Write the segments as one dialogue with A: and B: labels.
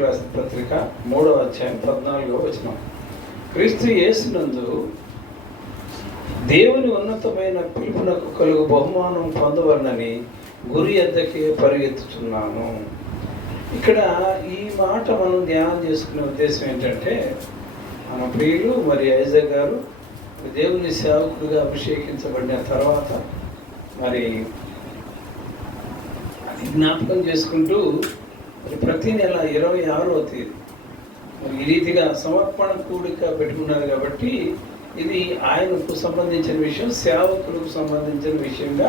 A: రాసిన పత్రిక మూడవ అధ్యాయం పద్నాలుగో వచనం. క్రీస్తు యేసునందు దేవుని ఉన్నతమైన పిలుపునకు కలుగు బహుమానం పొందవలనని గురి ఎద్దకే పరిగెత్తుతున్నాను ఇక్కడ ఈ మాట మనం ధ్యానం చేసుకునే ఉద్దేశం ఏంటంటే మన ప్రియులు మరి ఐజక్ గారు దేవుని సేవకుడిగా అభిషేకించబడిన తర్వాత మరి జ్ఞాపకం చేసుకుంటూ ప్రతి నెల ఇరవై ఆరో తేదీ. ఈ రీతిగా సమర్పణ కూడిక పెట్టుకున్నారు కాబట్టి ఇది ఆయనకు సంబంధించిన విషయం సేవకులకు సంబంధించిన విషయంగా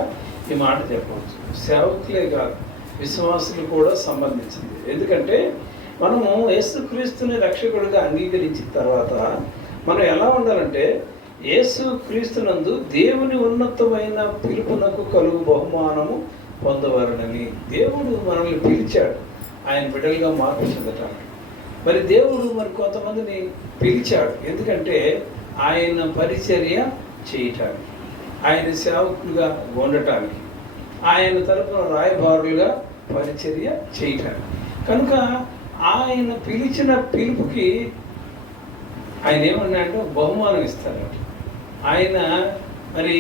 A: ఈ మాట చెప్పవచ్చు. సేవకులే కాదు విశ్వాసులు కూడా సంబంధించింది. ఎందుకంటే మనము యేసుక్రీస్తుని రక్షకుడిగా అంగీకరించిన తర్వాత మనం ఎలా ఉండాలంటే యేసు క్రీస్తునందు దేవుని ఉన్నతమైన పిలుపునకు కలుగు బహుమానము పొందవారనని దేవుడు మనల్ని పిలిచాడు. ఆయన బిడ్డలుగా మార్పు చెందటానికి మరి దేవుడు మరి కొంతమందిని పిలిచాడు. ఎందుకంటే ఆయన పరిచర్య చేయటానికి ఆయన సేవకులుగా ఉండటానికి ఆయన తరపున రాయబారులుగా పరిచర్య చేయటానికి. కనుక ఆయన పిలిచిన పిలుపుకి ఆయన ఏమన్నాడంటే బహుమానం ఇస్తారట ఆయన మరి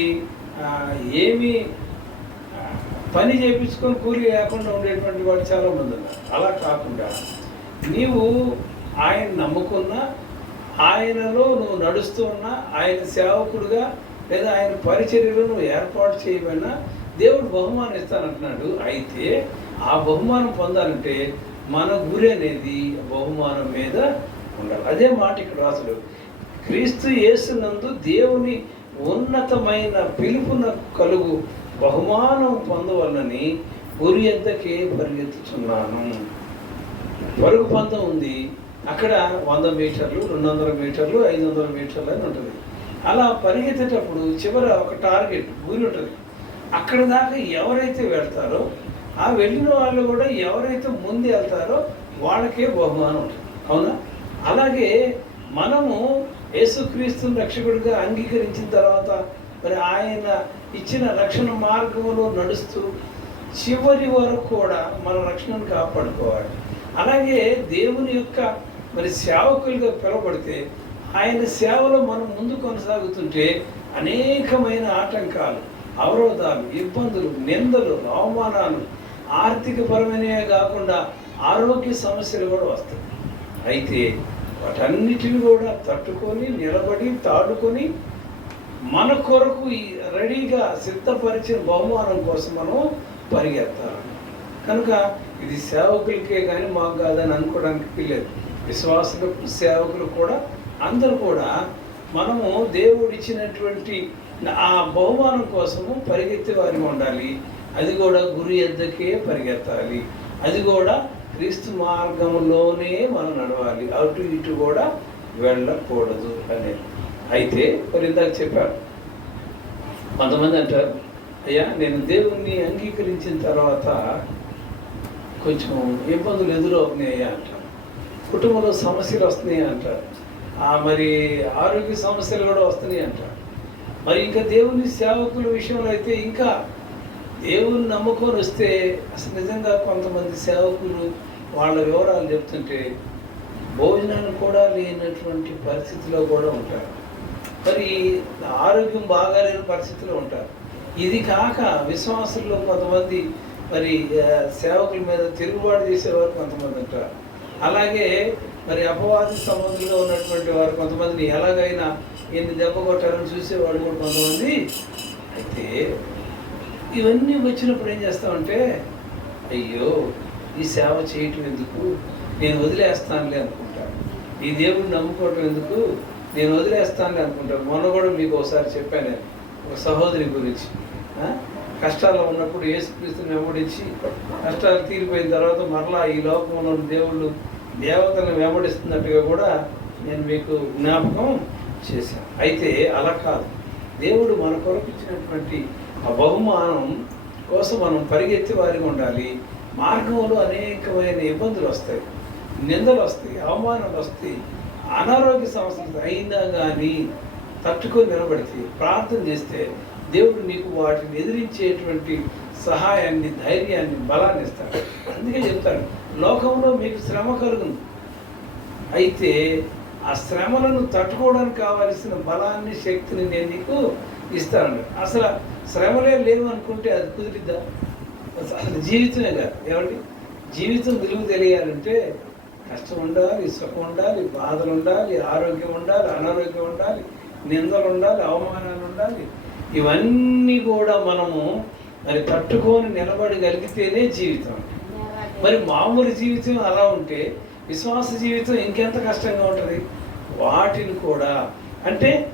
A: ఏమి పని చేయించుకొని కూలి లేకుండా ఉండేటువంటి వాడు చాలా మంది అలా కాకుండా నీవు ఆయన నమ్ముకున్నా ఆయనలో నువ్వు నడుస్తూ ఉన్నా ఆయన సేవకుడుగా లేదా ఆయన పరిచర్యలో నువ్వు ఏర్పాటు చేయమైనా దేవుడు బహుమానం ఇస్తానంటున్నాడు. అయితే ఆ బహుమానం పొందాలంటే మన గురి అనేది బహుమానం మీద ఉండాలి. అదే మాట ఇక్కడ రాసుడు. క్రీస్తు యేసునందు దేవుని ఉన్నతమైన పిలుపున కలుగు బహుమానం పొందవలని గురి ఎద్దకే పరిగెత్తుచున్నాను. పరుగు పంతం ఉంది. అక్కడ వంద మీటర్లు రెండు వందల మీటర్లు ఐదు వందల మీటర్లు అని ఉంటుంది. అలా పరిగెత్తేటప్పుడు చివర ఒక టార్గెట్ గురి ఉంటుంది. అక్కడ దాకా ఎవరైతే వెళ్తారో ఆ వెళ్ళిన వాళ్ళు కూడా ఎవరైతే ముందు వెళ్తారో వాళ్ళకే బహుమానం ఉంటుంది. అవునా? అలాగే మనము యేసుక్రీస్తుని రక్షకుడిగా అంగీకరించిన తర్వాత మరి ఆయన ఇచ్చిన రక్షణ మార్గంలో నడుస్తూ చివరి వరకు కూడా మన రక్షణను కాపాడుకోవాలి. అలాగే దేవుని యొక్క మరి సేవకులుగా పిలువబడితే ఆయన సేవలో మనం ముందు కొనసాగుతుంటే అనేకమైన ఆటంకాలు అవరోధాలు ఇబ్బందులు నిందలు అవమానాలు ఆర్థికపరమైనవే కాకుండా ఆరోగ్య సమస్యలు కూడా వస్తాయి. అయితే వాటన్నిటిని కూడా తట్టుకొని నిలబడి తాడుకొని మన కొరకు ఈ రెడీగా సిద్ధపరిచిన బహుమానం కోసం మనం పరిగెత్తాలి. కనుక ఇది సేవకులకే కానీ మాకు కాదని అనుకోవడానికి లేదు. విశ్వాసులకు సేవకులు కూడా అందరూ కూడా మనము దేవుడు ఇచ్చినటువంటి ఆ బహుమానం కోసము పరిగెత్తే వారిగా ఉండాలి. అది కూడా గురి ఎద్దకే పరిగెత్తాలి. అది కూడా క్రీస్తు మార్గంలోనే మనం నడవాలి. అటు ఇటు కూడా వెళ్ళకూడదు అనేది. అయితే మరి ఇందాక చెప్పారు. కొంతమంది అంటారు అయ్యా నేను దేవుణ్ణి అంగీకరించిన తర్వాత కొంచెం ఇబ్బందులు ఎదురవుతున్నాయి? అంటారు. కుటుంబంలో సమస్యలు వస్తున్నాయి? అంటారు. ఆ మరి ఆరోగ్య సమస్యలు కూడా వస్తున్నాయి? అంటారు. మరి ఇంకా దేవుని సేవకుల విషయంలో అయితే ఇంకా దేవుని నమ్ముకొని వస్తే అసలు నిజంగా కొంతమంది సేవకులు వాళ్ళ వివరాలు చెప్తుంటే భోజనానికి కూడా లేనటువంటి పరిస్థితిలో కూడా ఉంటారు. మరి ఆరోగ్యం బాగాలేని పరిస్థితిలో ఉంటారు. ఇది కాక విశ్వాసుల్లో కొంతమంది మరి సేవకుల మీద తిరుగుబాటు చేసేవారు కొంతమంది ఉంటారు. అలాగే మరి అపవాది సంబంధంలో ఉన్నటువంటి వారు కొంతమందిని ఎలాగైనా ఎన్ని దెబ్బ కొట్టాలని చూసేవాడు కూడా కొంతమంది అయితే ఇవన్నీ వచ్చినప్పుడు ఏం చేస్తామంటే అయ్యో ఈ సేవ చేయటం ఎందుకు? నేను వదిలేస్తానులే అనుకుంటాను ఈ దేవుడిని నమ్ముకోవటం ఎందుకు? నేను వదిలేస్తానులే అనుకుంటాను మొన్న కూడా మీకు ఒకసారి చెప్పాను నేను ఒక సహోదరి గురించి. కష్టాల్లో ఉన్నప్పుడు ఏసుక్రీస్తుని వెంబడించి కష్టాలు తీరిపోయిన తర్వాత మరలా ఈ లోకంలో ఉన్న దేవుళ్ళు దేవతలను వెంబడిస్తున్నట్టుగా కూడా నేను మీకు జ్ఞాపకం చేశాను. అయితే అలా కాదు. దేవుడు మన కొరకు ఇచ్చినటువంటి ఆ బహుమానం కోసం మనం పరిగెత్తి వారిగా ఉండాలి. మార్గంలో అనేకమైన ఇబ్బందులు వస్తాయి నిందలు వస్తాయి అవమానాలు వస్తాయి. అనారోగ్య సమస్యలు అయినా కానీ తట్టుకొని నిలబడితే ప్రార్థన చేస్తే దేవుడు నీకు వాటిని ఎదిరించేటువంటి సహాయాన్ని ధైర్యాన్ని బలాన్ని ఇస్తాడు. అందుకే చెప్తాడు లోకంలో మీకు శ్రమ కలుగును. అయితే ఆ శ్రమలను తట్టుకోవడానికి కావలసిన బలాన్ని శక్తిని నేను నీకు ఇస్తాను అసలు శ్రమలే లేవు అనుకుంటే అది కుదిరిద్దా? అసలు జీవితమే కాదు. ఏమండి? జీవితం విలువ తెలియాలంటే కష్టం ఉండాలి సుఖం ఉండాలి బాధలు ఉండాలి ఆరోగ్యం ఉండాలి అనారోగ్యం ఉండాలి నిందలు ఉండాలి అవమానాలు ఉండాలి ఇవన్నీ కూడా మనము మరి తట్టుకొని నిలబడగలిగితేనే జీవితం. మరి మామూలు జీవితం అలా ఉంటే విశ్వాస జీవితం ఇంకెంత కష్టంగా ఉంటుంది? వాటిని కూడా. అంటే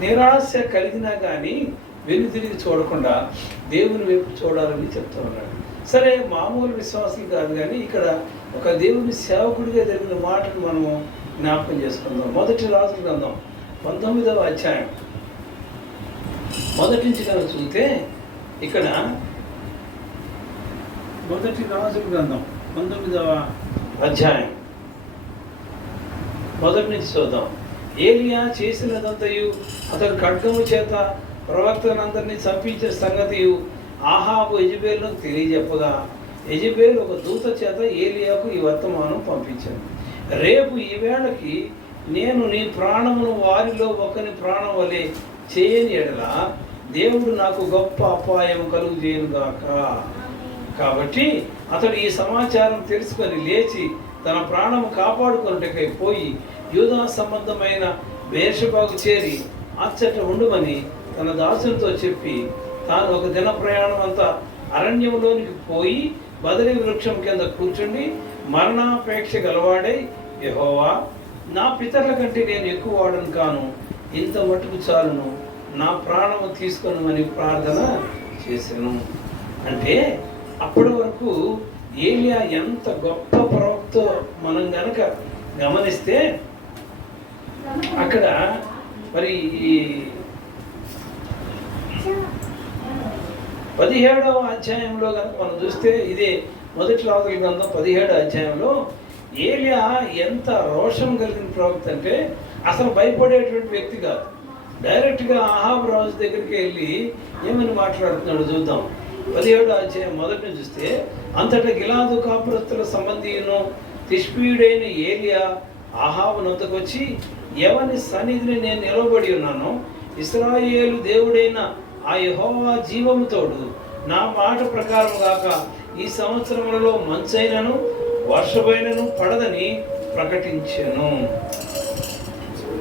A: నిరాశ కలిగినా కానీ వెనుతిరిగి చూడకుండా దేవుని వైపు చూడాలని చెప్తూ ఉన్నాడు. సరే మామూలు విశ్వాసం కాదు కానీ ఇక్కడ ఒక దేవుని సేవకుడిగా జరిగిన మాటను మనము జ్ఞాపకం చేసుకుందాం. మొదటి రాజు గ్రంథం పంతొమ్మిదవ అధ్యాయం. మొదటి నుంచి కనుక చూస్తే ఇక్కడ మొదటి రాజు గ్రంథం పంతొమ్మిదవ అధ్యాయం. మొదటి నుంచి చూద్దాం. ఏలియా చేసినదంతయు అతని ఖడ్గము చేత ప్రవక్తనందరినీ చంపించిన సంగతియు ఆహాబు యజుబేలను తెలియజెప్పగా. యజబేలు ఒక దూత చేత ఏలియాకు ఈ వర్తమానం పంపించాను. రేపు ఈ వేళకి నేను నీ ప్రాణమును వారిలో ఒకని ప్రాణం వలె చేయని ఎడల దేవుడు నాకు గొప్ప అపాయం కలుగు చేయనుగాక కాబట్టి అతడు ఈ సమాచారం తెలుసుకొని లేచి తన ప్రాణము కాపాడుకొనుటకై పోయి యూదా సంబంధమైన వేషబాగు చేరి అచ్చట ఉండుమని తన దాసులతో చెప్పి తాను ఒక దిన ప్రయాణం అంతా అరణ్యంలోనికి పోయి బదరి వృక్షం కింద కూర్చుండి మరణాపేక్ష గలవాడై యహోవా నా పితరుల కంటే నేను ఎక్కువ వాడను కాను. ఇంత మటుకు చాలును. నా ప్రాణము తీసుకొనమని ప్రార్థన చేశాను. అంటే అప్పటి వరకు ఏలియా ఎంత గొప్ప ప్రవక్త మనం గనక గమనిస్తే అక్కడ మరి ఈ పదిహేడవ అధ్యాయంలో కనుక మనం చూస్తే ఇదే మొదటి రాజుల గ్రంథం పదిహేడవ అధ్యాయంలో ఏలియా ఎంత రోషం కలిగిన ప్రవక్త అంటే అసలు భయపడేటువంటి వ్యక్తి కాదు. డైరెక్ట్గా ఆహాబ్ రాజు దగ్గరికి వెళ్ళి ఏమని మాట్లాడుతున్నాడు చూద్దాం. పదిహేడు అధ్యాయం మొదటి చూస్తే అంతటా గిలాదు కాపురస్తుల సంబంధియును తిష్పీయుడైన ఏలియా ఆహాబు నొద్దకొచ్చి ఎవని సన్నిధిని నేను నిలబడి ఉన్నాను ఇస్రాయేలు దేవుడైన ఆ యహోవా జీవముతోడు నా మాట ప్రకారం గాక ఈ సంవత్సరములలో మంచైనను వర్షమైనను పడదని ప్రకటించాను.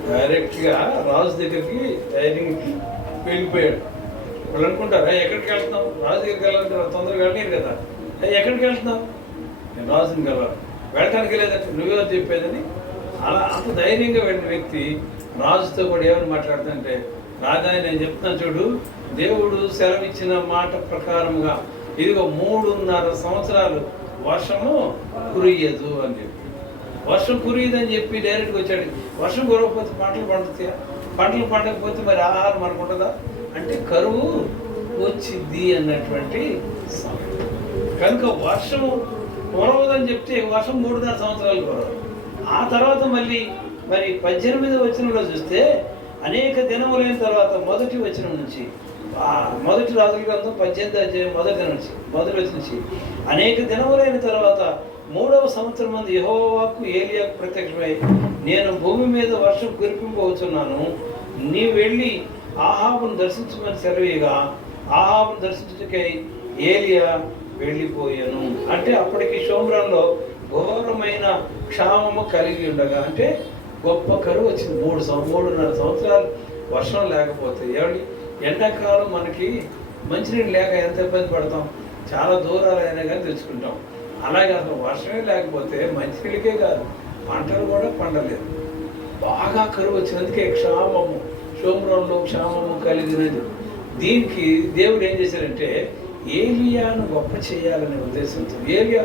A: డైరెక్ట్గా రాజు దగ్గరికి ధైర్యంగా వెళ్ళిపోయాడు. వాళ్ళు అనుకుంటారా ఎక్కడికి వెళ్తున్నావు? రాజు దగ్గరికి వెళ్ళాలంటే తొందరగా వెళ్ళలేరు కదా. ఎక్కడికి వెళ్తున్నావు? నేను రాజుని కలవాలి. వెళ్ళటానికి లేదంటే నువ్వే చెప్పేదని. అలా అంత ధైర్యంగా వెళ్ళిన వ్యక్తి రాజుతో కూడా ఏమని మాట్లాడుతుంటే రాజా నేను చెప్తున్నాను చూడు దేవుడు సెలవిచ్చిన మాట ప్రకారముగా ఇదిగో మూడున్నర సంవత్సరాలు వర్షము కురియదు అని చెప్పి. వర్షం కురియదని చెప్పి డైరెక్ట్గా వచ్చాడు. వర్షం కురవకపోతే పంటలు పండుతాయా? పంటలు పండకపోతే మరి ఆహారం మనకు అంటే కరువు వచ్చింది అన్నటువంటి సమయం కనుక వర్షము కురవదని చెప్తే వర్షం మూడున్నర సంవత్సరాలు కురవదు. ఆ తర్వాత మళ్ళీ మరి పద్దెనిమిది వచనంలో చూస్తే అనేక దినములైన తర్వాత మొదటి వచ్చిన నుంచి మొదటి రాజుల గ్రంథం పద్దెనిమిది అధ్యాయం మొదటి నుంచి మొదటి నుంచి. అనేక దినములైన తర్వాత మూడవ సంవత్సరం మంది యహోవాకు ఏలియాకు ప్రత్యక్షమై నేను భూమి మీద వర్షం కురిపింపవచ్చున్నాను నీ వెళ్ళి ఆహాబును దర్శించమని సెలవేయగా ఆహాబును దర్శించుటకై ఏలియా వెళ్ళిపోయాను. అంటే అప్పటికి సోమరంలో ఘోరమైన క్షామము కలిగి ఉండగా అంటే గొప్ప కరువు వచ్చింది. మూడు సం మూడున్నర సంవత్సరాలు వర్షం లేకపోతే ఏమండి? ఎండాకాలం మనకి మంచినీళ్ళు లేక ఎంత ఇబ్బంది పడతాం? చాలా దూరాలు అయినా కానీ తెచ్చుకుంటాం. అలాగే అసలు వర్షమే లేకపోతే మంచినీళ్ళకే కాదు పంటలు కూడా పండలేదు. బాగా కరువు వచ్చినందుకే క్షామము సోమరంలో క్షామము కలిగినది. దీనికి దేవుడు ఏం చేశారంటే ఏలియాను గొప్ప చేయాలనే ఉద్దేశంతో ఏలియా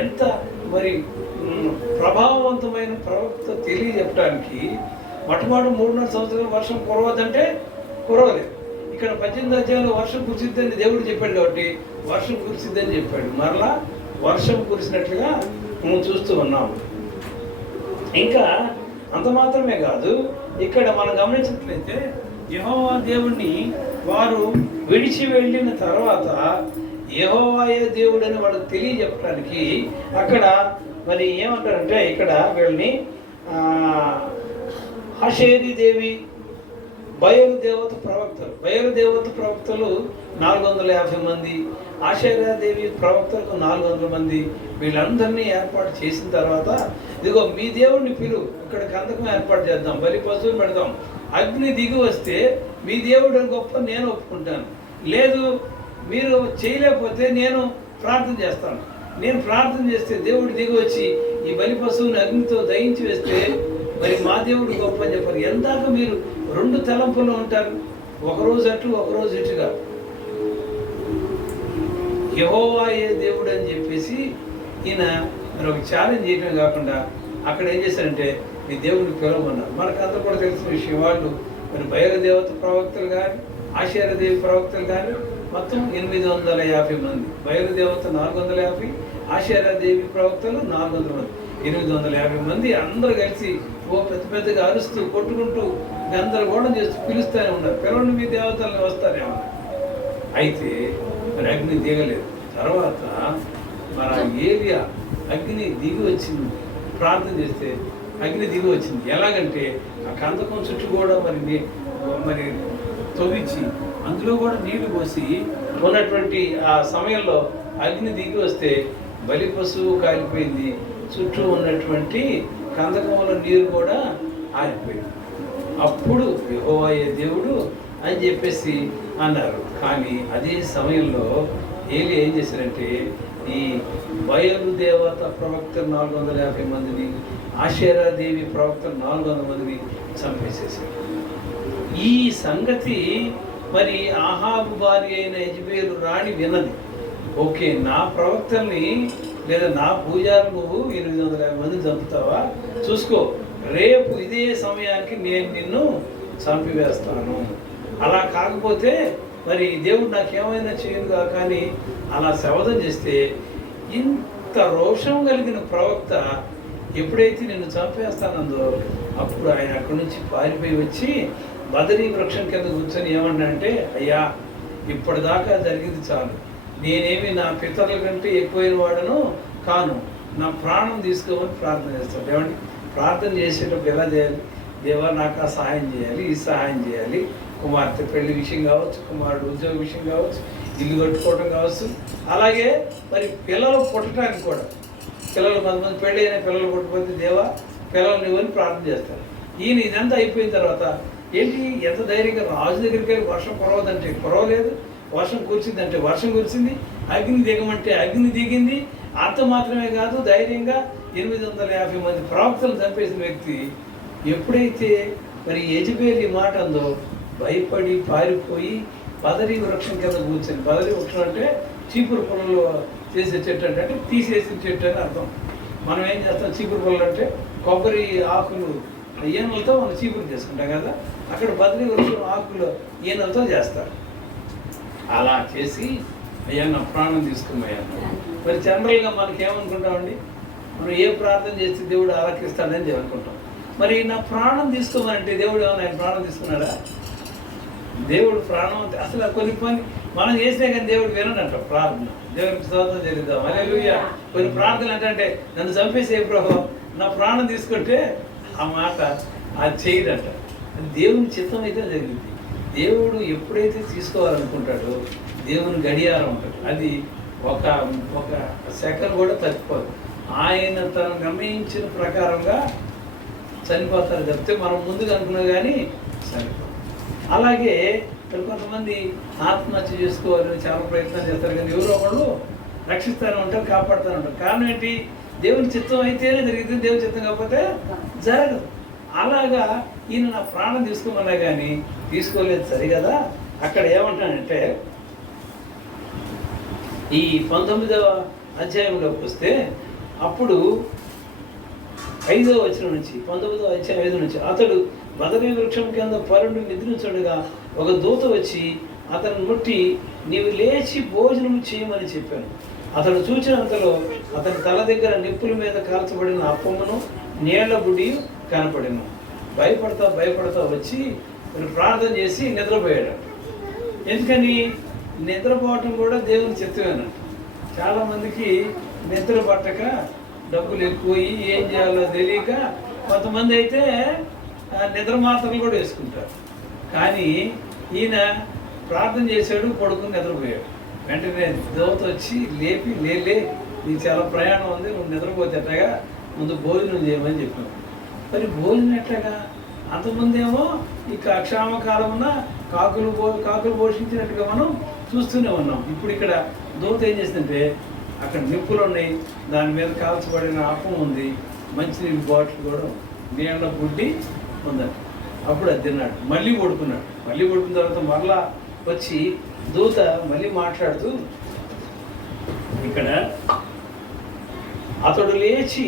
A: ఎంత మరి ప్రభావవంతమైన ప్రవక్త తెలియజెప్పడానికి మొట్టమొదటి మూడున్నర సంవత్సరాలు వర్షం కురవద్దంటే కురవలేదు. ఇక్కడ పద్దెనిమిది అధ్యాయంలో వర్షం కురిసిద్దని దేవుడు చెప్పాడు కాబట్టి వర్షం కురిసిద్దని చెప్పాడు. మరలా వర్షం కురిసినట్లుగా మనం చూస్తూ ఉన్నాం. ఇంకా అంత మాత్రమే కాదు ఇక్కడ మనం గమనించినట్లయితే యహోవా దేవుణ్ణి వారు విడిచి వెళ్ళిన తర్వాత యెహోవాయే దేవుడని వాళ్ళకి తెలియజెప్పడానికి అక్కడ మరి ఏమంటారంటే ఇక్కడ వీళ్ళని ఆ, హషేరి దేవి బయలు దేవత ప్రవక్తలు. బయలు దేవత ప్రవక్తలు నాలుగు వందల యాభై మంది ఆచార్యాదేవి ప్రవక్తలకు నాలుగు వందల మంది. వీళ్ళందరినీ ఏర్పాటు చేసిన తర్వాత ఇదిగో మీ దేవుడిని పిలు ఇక్కడ కందకం ఏర్పాటు చేద్దాం బలి పశువులు పెడదాం. అగ్ని దిగి వస్తే మీ దేవుడు గొప్ప నేను ఒప్పుకుంటాను. లేదు మీరు చేయలేకపోతే నేను ప్రార్థన చేస్తాను. నేను ప్రార్థన చేస్తే దేవుడు దిగి వచ్చి ఈ బలి పశువుని అగ్నితో దయించి వేస్తే మరి మా దేవుడు గొప్ప అని చెప్పారు. ఎందాక మీరు రెండు తలంపుల్లో ఉంటారు. ఒకరోజు అటు ఒకరోజు ఇటుగా యహోవా ఏ దేవుడు అని చెప్పేసి ఈయన మరి ఒక ఛాలెంజ్ చేయడం కాకుండా అక్కడ ఏం చేశారంటే మీ దేవుడిని పిలవమన్నారు. మనకు అందరూ కూడా తెలిసిన విషయం వాళ్ళు మరి బయలుదేవత ప్రవక్తలు కానీ ఆశారదేవి ప్రవక్తలు కానీ మొత్తం ఎనిమిది వందల యాభై మంది. బయలుదేవత నాలుగు వందల యాభై ఆశ్చర్యదేవి ప్రవక్తలు నాలుగు వందల మంది. ఎనిమిది వందల యాభై మంది అందరూ కలిసి ఓ పెద్ద పెద్దగా అరుస్తూ కొట్టుకుంటూ గందరగోళం చేస్తూ పిలుస్తూనే ఉన్నారు. పిలవండి మీ దేవతలను వస్తారేమో. అయితే మరి అగ్ని దిగలేదు. తర్వాత మన ఏరియా అగ్ని దిగి వచ్చింది. ప్రార్థన చేస్తే అగ్ని దిగి వచ్చింది. ఎలాగంటే ఆ కందకం చుట్టూ కూడా మరి మరి తవ్వించి అందులో కూడా నీళ్ళు పోసి ఉన్నటువంటి ఆ సమయంలో అగ్ని దిగి వస్తే బలి పశువు కాలిపోయింది. చుట్టూ ఉన్నటువంటి కందకంలో నీరు కూడా ఆరిపోయింది. అప్పుడు యహోవాయే దేవుడు అని చెప్పేసి అన్నారు. కానీ అదే సమయంలో ఏలి ఏం చేశారంటే ఈ బయలు దేవత ప్రవక్తలు నాలుగు వందల యాభై మందిని ఆశేరాదేవి ప్రవక్త నాలుగు వందల మందిని చంపేసేసారు ఈ సంగతి మరి ఆహాబు భార్య అయిన యజ్బేలు రాణి విన్నది. ఓకే నా ప్రవక్తల్ని లేదా నా పూజారు నువ్వు ఎనిమిది వందల యాభై మందిని చంపుతావా? చూసుకో రేపు ఇదే సమయానికి నేను నిన్ను చంపివేస్తాను. అలా కాకపోతే మరి దేవుడు నాకేమైనా చేయనుగా? కానీ అలా శవదం చేస్తే ఇంత రోషం కలిగిన ప్రవక్త ఎప్పుడైతే నిన్ను చంపేస్తానందో అప్పుడు ఆయన అక్కడి నుంచి పారిపోయి వచ్చి బదరీ వృక్షం కింద కూర్చొని ఏమన్నాడంటే అయ్యా ఇప్పటిదాకా జరిగింది చాలు. నేనేమి నా పితరుల కంటే ఎక్కువైన వాడను కాను. నా ప్రాణం తీసుకోమని ప్రార్థన చేస్తాడు. ఏమండి? ప్రార్థన చేసేటప్పుడు ఎలా చేయాలి? దేవా నాకు ఆ సహాయం చేయాలి ఈ సహాయం చేయాలి. కుమార్తె పెళ్ళి విషయం కావచ్చు కుమారుడు ఉద్యోగ విషయం కావచ్చు ఇల్లు కట్టుకోవడం కావచ్చు. అలాగే మరి పిల్లలు పుట్టడానికి కూడా. పిల్లలు కొంతమంది పెళ్ళి అయిన పిల్లలు పుట్టకపోతే దేవా పిల్లల్ని ఇవ్వని ప్రార్థన చేస్తారు. ఈయన ఇదంతా అయిపోయిన తర్వాత ఏంటి? ఎంత ధైర్యంగా రాజు దగ్గరికి వెళ్ళి వర్షం కురవదంటే కురవలేదు. వర్షం కురిచిందంటే వర్షం కురిచింది అగ్ని దిగమంటే అగ్ని దిగింది. అంత మాత్రమే కాదు ధైర్యంగా ఎనిమిది వందల యాభై మంది ప్రవక్తలు చంపేసిన వ్యక్తి ఎప్పుడైతే మరి యజబేలి మాట అందో భయపడి పారిపోయి పదరి వృక్షం కింద కూర్చొని పదరి వృక్షం అంటే చీపురు పొలంలో చేసే చెట్టు అంటే అంటే తీసేసిన చెట్టు అని అర్థం. మనం ఏం చేస్తాం? చీపురు పొలం అంటే కొబ్బరి ఆకులు ఈనలతో మనం చీపురు చేసుకుంటాం కదా? అక్కడ బదిలీ వృక్షం ఆకులు ఈనలతో చేస్తారు. అలా చేసి అయ్యా నా ప్రాణం తీసుకున్నాయా మరి జనరల్గా మనకి ఏమనుకుంటామండి మనం ఏ ప్రార్థన చేస్తే దేవుడు ఆలకిస్తాడని అనుకుంటాం మరి నా ప్రాణం తీసుకోమనంటే దేవుడు ఏమైనా ఆయన ప్రాణం తీసుకున్నాడా? దేవుడు ప్రాణం అంటే అసలు కొన్ని పని మనం చేసినా కానీ దేవుడు వినడంట ప్రార్థన. దేవుడికి స్తోత్రం చేద్దాం అలే కొన్ని ప్రార్థనలు అంటే నన్ను చంపేసే ప్రభు నా ప్రాణం తీసుకుంటే ఆ మాట అది చేయడంట. దేవుని చిత్తం అయితే జరిగింది. దేవుడు ఎప్పుడైతే తీసుకోవాలనుకుంటాడో దేవుని గడియారం ఉంటుంది. అది ఒక ఒక సెకండ్ కూడా తప్పిపోదు. ఆయన తను గమనించిన ప్రకారంగా చనిపోతారు తప్పితే మనం ముందుగా అనుకున్నా కానీ చనిపోతాం. అలాగే కొంతమంది ఆత్మహత్య చేసుకోవాలని చాలా ప్రయత్నం చేస్తారు. కానీ ఎవరో ఒకళ్ళు రక్షిస్తూనే ఉంటారు కాపాడుతూనే ఉంటారు. కారణం ఏంటి? దేవుని చిత్తం అయితేనే జరుగుతుంది దేవుని చిత్తం కాకపోతే జరగదు. అలాగా ఈయన నా ప్రాణం తీసుకోమన్నా కానీ తీసుకోలేదు సరిగదా? అక్కడ ఏమంటానంటే ఈ పంతొమ్మిదవ అధ్యాయంలోకి వస్తే అప్పుడు ఐదవ వచనం నుంచి పంతొమ్మిదవ అధ్యాయం ఐదు నుంచి అతడు బదరీ వృక్షం కింద పరుడు నిద్రించుండగా ఒక దూత వచ్చి అతను ముట్టి నీవు లేచి భోజనం చేయమని చెప్పాను. అతడు చూచినంతలో అతని తల దగ్గర నిప్పుల మీద కాల్చబడిన అప్పమ్మను నీళ్ళ బుడి కనపడిను. భయపడతా భయపడతా వచ్చి ప్రార్థన చేసి నిద్రపోయాడు. ఎందుకని? నిద్రపోవటం కూడా దేవుని చిత్తమేనంట చాలామందికి నిద్ర పట్టక డబ్బులు ఎక్కువయి ఏం చేయాలో తెలియక కొంతమంది అయితే నిద్ర మాత్రలు కూడా వేసుకుంటారు. కానీ ఈయన ప్రార్థన చేశాడు పడుకుని నిద్రపోయాడు. వెంటనే దోత వచ్చి లేపి లేలే నీకు చాలా ప్రయాణం ఉంది నువ్వు నిద్రపోతేటగా ముందు భోజనం చేయమని చెప్పాను మరి భోజనం ఎట్లాగా? అంతకుముందేమో ఈ క్షామ కాలమున కాకులు పో కాకులు పోషించినట్టుగా మనం చూస్తూనే ఉన్నాం. ఇప్పుడు ఇక్కడ దోత ఏం చేసిందంటే అక్కడ నిప్పులు ఉన్నాయి దాని మీద కాల్చబడిన ఆపం ఉంది మంచినీళ్ళు బాటిల్ కూడా నీళ్ళ బుడ్డి ఉందట. అప్పుడు అది తిన్నాడు మళ్ళీ పడుకున్నాడు. మళ్ళీ పడుకున్న తర్వాత మరలా వచ్చి దూత మళ్ళీ మాట్లాడుతూ ఇక్కడ అతడు లేచి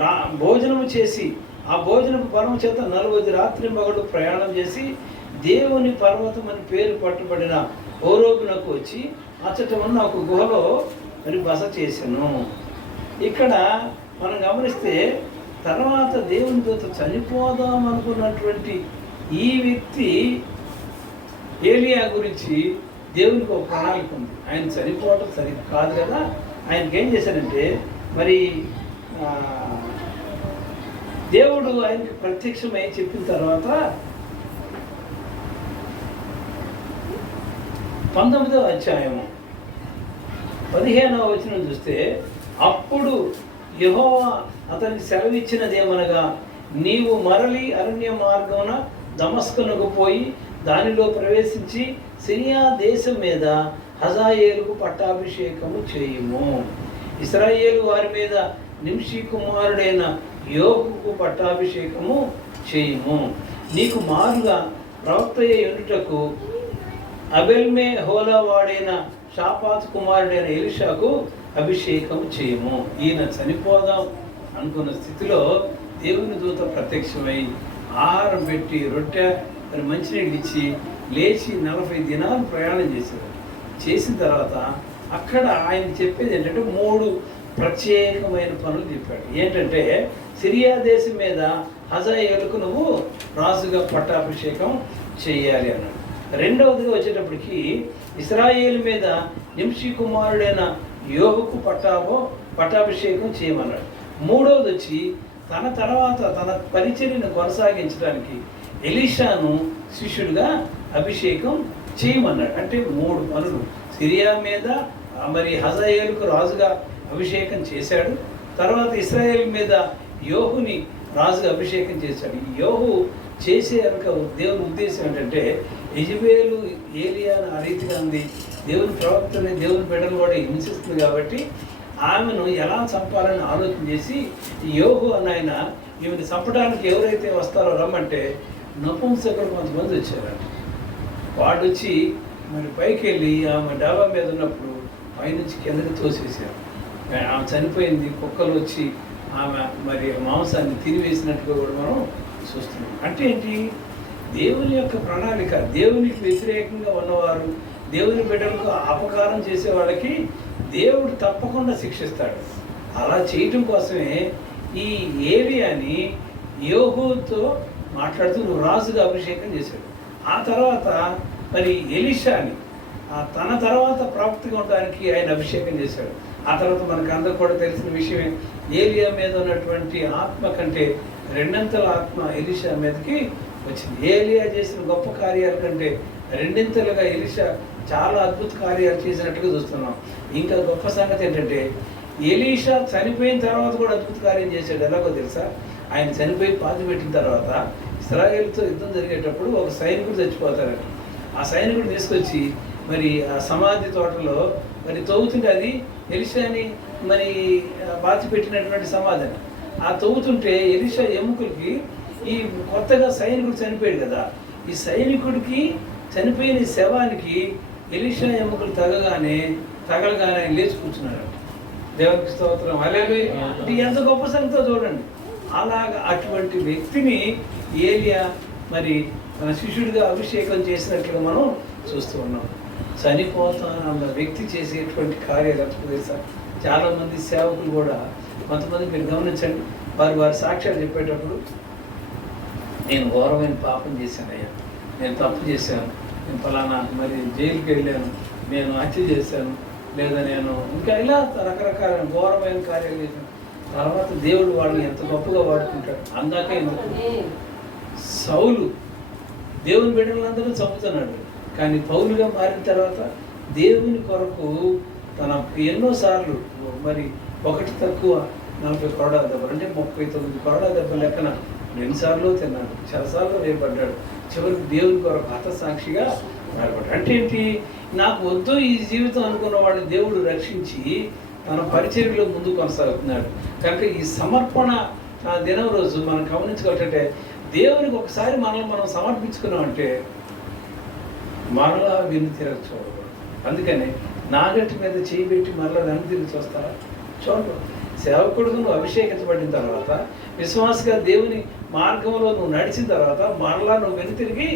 A: రా భోజనము చేసి ఆ భోజనపు పరమ చేత నలభై రాత్రి మగడు ప్రయాణం చేసి దేవుని పర్వతం అని పేరు పట్టుబడిన ఓరోగునకు వచ్చి అచ్చట ఉన్న ఒక గుహలో మరి బస చేశాను. ఇక్కడ మనం గమనిస్తే తర్వాత దేవుని దూత చనిపోదాం అనుకున్నటువంటి ఈ వ్యక్తి ఏలియా గురించి దేవునికి ఒక ప్రణాళిక ఉంది. ఆయన చనిపోవడం సరి కాదు కదా. ఆయనకి ఏం చేశారంటే మరి దేవుడు ఆయనకి ప్రత్యక్షమై చెప్పిన తర్వాత పంతొమ్మిదవ అధ్యాయము పదిహేనవ వచనం చూస్తే అప్పుడు యెహోవా అతనికి సెలవిచ్చినదేమనగా నీవు మరలి అరణ్య మార్గమున దమస్కునకు పోయి దానిలో ప్రవేశించి సిరియా దేశం మీద హజాయేలుకు పట్టాభిషేకము చేయుము. ఇస్రాయేలు వారి మీద నిమిషి కుమారుడైన యోగుకు పట్టాభిషేకము చేయుము. నీకు మారుగా ప్రవక్త ఉండుటకు అబెల్మే హోలా వాడైన షాపాత్ కుమారుడైన ఎలిషాకు అభిషేకం చేయము. ఈయన చనిపోదాం అనుకున్న స్థితిలో దేవుని దూత ప్రత్యక్షమై ఆహారం పెట్టి రొట్టె మరి మంచినీళ్ళు ఇచ్చి లేచి నలభై దినాలు ప్రయాణం చేశారు చేసిన తర్వాత అక్కడ ఆయన చెప్పేది ఏంటంటే మూడు ప్రత్యేకమైన పనులు చెప్పాడు. ఏంటంటే సిరియా దేశం మీద హజాయేలకు నువ్వు రాజుగా పట్టాభిషేకం చేయాలి అన్నాడు. రెండవదిగా వచ్చేటప్పటికి ఇస్రాయేల్ మీద నింషి కుమారుడైన యోగుకు పట్టాభో పట్టాభిషేకం చేయమన్నాడు. మూడవది వచ్చి తన తర్వాత తన పరిచర్యను కొనసాగించడానికి ఎలీషాను శిష్యుడిగా అభిషేకం చేయమన్నాడు. అంటే మూడు పనులు. సిరియా మీద మరి హజాయేలుకు రాజుగా అభిషేకం చేశాడు. తర్వాత ఇస్రాయేల్ మీద యోహుని రాజుగా అభిషేకం చేశాడు. యోహు చేసే వెనక దేవుని ఉద్దేశం ఏంటంటే యజబేలు ఏలియాను ఆ రీతిగా ఉంది. దేవుని ప్రవక్తని దేవుని బిడ్డలు కూడా హింసిస్తుంది కాబట్టి ఆమెను ఎలా చంపాలని ఆలోచన చేసి ఈ యోహు అన్న ఆయన ఈమెను చంపడానికి ఎవరైతే వస్తారో రమ్మంటే నపుంసకుడు కొంతమంది వచ్చారంట. వాడు వచ్చి మరి పైకి వెళ్ళి ఆమె డాబా మీద ఉన్నప్పుడు పైనుంచి కిందకి తోసేసారు ఆమె చనిపోయింది కుక్కలు వచ్చి ఆమె మరి మాంసాన్ని తినివేసినట్టుగా కూడా మనం చూస్తున్నాం. అంటే ఏంటి? దేవుని యొక్క ప్రణాళిక దేవునికి వ్యతిరేకంగా ఉన్నవారు దేవుని బిడ్డలకు అపకారం చేసే వాళ్ళకి దేవుడు తప్పకుండా శిక్షిస్తాడు. అలా చేయటం కోసమే ఈ ఏరియాని యోహుతో మాట్లాడుతూ నువ్వు రాజుగా అభిషేకం చేశాడు. ఆ తర్వాత మరి ఎలిషాని తన తర్వాత ప్రాప్తిగా ఉండడానికి ఆయన అభిషేకం చేశాడు. ఆ తర్వాత మనకు అందరూ కూడా తెలిసిన విషయమే ఏలియా మీద ఉన్నటువంటి ఆత్మ కంటే రెండంతల ఆత్మ ఎలిషా మీదకి వచ్చింది. ఏలియా చేసిన గొప్ప కార్యాల కంటే రెండింతలుగా ఎలిషా చాలా అద్భుత కార్యాలు చేసినట్టుగా చూస్తున్నాం. ఇంకా గొప్ప సంగతి ఏంటంటే ఎలీషా చనిపోయిన తర్వాత కూడా అద్భుత కార్యం చేశాడు. ఎలాగో తెలుసా? ఆయన చనిపోయి పాతి పెట్టిన తర్వాత ఇస్రాయేల్తో యుద్ధం జరిగేటప్పుడు ఒక సైనికుడు చచ్చిపోతారట ఆ సైనికుడు తీసుకొచ్చి మరి ఆ సమాధి తోటలో మరి తవ్వుతుంటే అది ఎలిషాని మరి పాతి పెట్టినటువంటి సమాధి అని. ఆ తవ్వుతుంటే ఎలిషా ఎముకలకి ఈ కొత్తగా సైనికుడు చనిపోయాడు కదా. ఈ సైనికుడికి చనిపోయిన శవానికి ఎలిషా ఎముకలు తగగానే తగలగానే ఆయన లేచి కూర్చున్నాడు. దేవునికి స్తోత్రం. అలేలు ఇది ఎంత గొప్ప సంగతో చూడండి. అలాగా అటువంటి వ్యక్తిని ఏలియా మరి శిష్యుడిగా అభిషేకం చేసినట్లుగా మనం చూస్తూ ఉన్నాం. చనిపోతానన్న వ్యక్తి చేసేటువంటి కార్యాలు తెలుసా చాలామంది సేవకులు కూడా కొంతమంది మీరు గమనించండి వారు వారి సాక్ష్యాలు చెప్పేటప్పుడు నేను ఘోరమైన పాపం చేశానయ్యా. నేను తప్పు చేశాను. నేను ఫలానా మరి జైలుకి వెళ్ళాను. నేను హత్య చేశాను. లేదా నేను ఇంకా ఇలా రకరకాల ఘోరమైన కార్యాలు చేశాను. తర్వాత దేవుడు వాళ్ళని ఎంత గొప్పగా వాడుకుంటాడు? అందాక ఎందుకు? సౌలు దేవుని బిడ్డలందరూ చంపుతున్నాడు. కానీ పౌలుగా మారిన తర్వాత దేవుని కొరకు తన ఎన్నోసార్లు మరి ఒకటి తక్కువ నలభై కొరడా దెబ్బలు అంటే ముప్పై తొమ్మిది కొరడా దెబ్బ లెక్కన రెండుసార్లు తిన్నాడు? చాలాసార్లు రేపడ్డాడు చివరికి దేవుని కొరకు హతసాక్షిగా మారబడ్డాడు. అంటే ఏంటి? నాకు వద్దు ఈ జీవితం అనుకున్న వాడిని దేవుడు రక్షించి తన పరిచర్యలో ముందు కొనసాగుతున్నాడు. కనుక ఈ సమర్పణ దినం రోజు మనం గమనించుకోవటంటే దేవునికి ఒకసారి మనల్ని మనం సమర్పించుకున్నామంటే మరలా విని తిరగ చూడకూడదు. అందుకని నాగట్టి మీద చేయి పెట్టి మరలా వెన్ను తిరిగి చూస్తారా చూడకూడదు. సేవకుడుగా నువ్వు అభిషేకించబడిన తర్వాత విశ్వాసగా దేవుని మార్గంలో నువ్వు నడిచిన తర్వాత మరలా నువ్వు వెను తిరిగి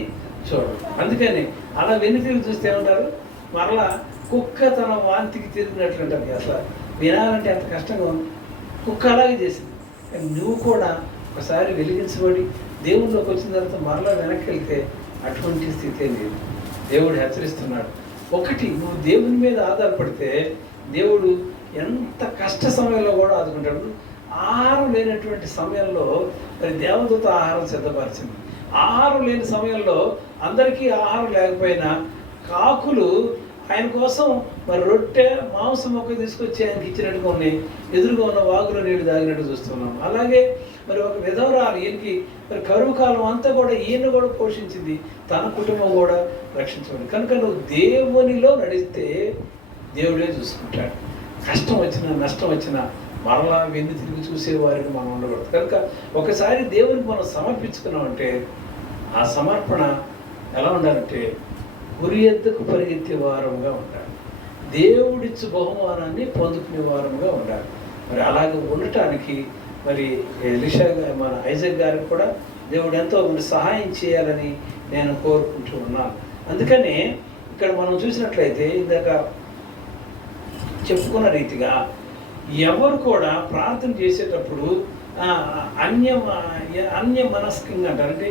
A: చూడవు అందుకని అలా వెను తిరిగి చూస్తే ఉంటారు మరలా కుక్క తన వాంతికి తిరిగినట్లు ఉంటుంది అసలు వినాలంటే ఎంత కష్టంగా ఉంది. కుక్క అలాగే చేసింది. నువ్వు కూడా ఒకసారి వెలిగించబడి దేవుళ్ళలోకి వచ్చిన తర్వాత మరలా వెనక్కి వెళ్తే అటువంటి స్థితే లేదు. దేవుడు హెచ్చరిస్తున్నాడు. ఒకటి నువ్వు దేవుని మీద ఆధారపడితే దేవుడు ఎంత కష్ట సమయంలో కూడా ఆదుకుంటాడు. ఆహారం లేనటువంటి సమయంలో మరి దేవదూత ఆహారం సిద్ధపరిచింది. ఆహారం లేని సమయంలో అందరికీ ఆహారం లేకపోయినా కాకులు ఆయన కోసం మరి రొట్టె మాంసం మొక్క తీసుకొచ్చి ఆయనకి ఇచ్చినట్టుగా ఉన్నాయి. ఎదురుగా ఉన్న వాగులో నీళ్ళు తాగినట్టు చూస్తున్నాం. అలాగే మరి ఒక విధవరాలు ఈయనకి మరి కరువు కాలం అంతా కూడా ఈయన కూడా పోషించింది తన కుటుంబం కూడా రక్షించబడి కనుక నువ్వు దేవునిలో నడిస్తే దేవుడే చూసుకుంటాడు. కష్టం వచ్చినా నష్టం వచ్చినా మరలా వెన్ను తిరిగి చూసేవారిని మనం ఉండకూడదు. కనుక ఒకసారి దేవునికి మనం సమర్పించుకున్నామంటే ఆ సమర్పణ ఎలా ఉండాలంటే గురి ఎద్దకు పరిగెత్తే వారంగా ఉండాలి. దేవుడిచ్చు బహుమానాన్ని పొందుకునే వారంగా ఉండాలి. మరి అలాగే ఉండటానికి మరి ఎలిషా గారు మన ఐజక్ గారికి కూడా దేవుడు ఎంతో సహాయం చేయాలని నేను కోరుకుంటూ ఉన్నాను. అందుకని ఇక్కడ మనం చూసినట్లయితే ఇందాక చెప్పుకున్న రీతిగా ఎవరు కూడా ప్రార్థన చేసేటప్పుడు అన్య అన్య మనస్కంగా అంటారు. అంటే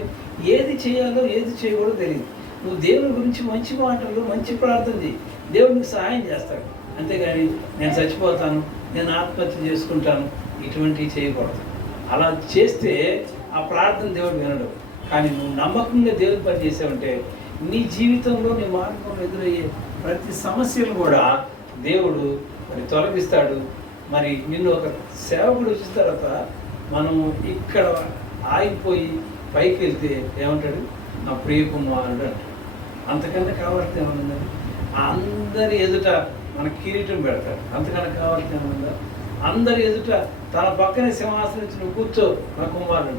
A: ఏది చేయాలో ఏది చేయకూడదు తెలియదు. నువ్వు దేవుని గురించి మంచి మాటలు మంచి ప్రార్థన చేయి దేవునికి సహాయం చేస్తాడు. అంతేగాని నేను చచ్చిపోతాను నేను ఆత్మహత్య చేసుకుంటాను ఇటువంటివి చేయకూడదు. అలా చేస్తే ఆ ప్రార్థన దేవుడు వినడు. కానీ నువ్వు నమ్మకంగా దేవుని పని చేసావంటే నీ జీవితంలో నీ మార్గంలో ఎదురయ్యే ప్రతి సమస్యలు కూడా దేవుడు మరి తొలగిస్తాడు. మరి నిన్ను ఒక సేవకుడు వచ్చిన తర్వాత మనం ఇక్కడ ఆగిపోయి పైకి వెళ్తే ఏమంటాడు? నా ప్రియ కుమారుడు అంటాడు. అంతకన్నా కావాల్సింది ఏమన్నా అందరి ఎదుట మన కిరీటం పెడతాడు. అంతకన్నా కావాల్సింది ఏమన్నా అందరి ఎదుట తన పక్కనే సింహాసనం ఇచ్చి నువ్వు కూర్చో నా కుమారుడు